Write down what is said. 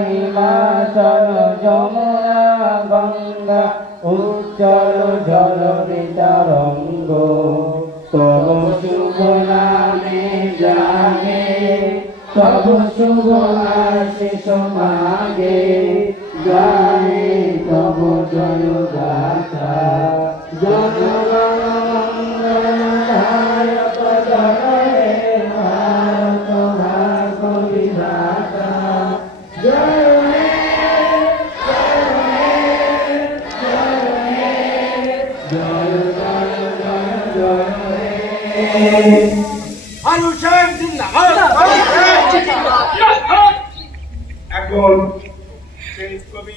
হিমাচল যমুনা গঙ্গা উজ্জ্বল জল বিতরঙ্গ তব শুভ নামে জাগে তব শুভ আশিস মাগে গায়ে তব জয় গাথা জনগণ মঙ্গলদায়ক জয় হে ভারত ভাগ্য বিধাতা জয় হে জয় জয় জয় জয় হে আলু শেখ জিন্দাবাদ এখন সেই কবি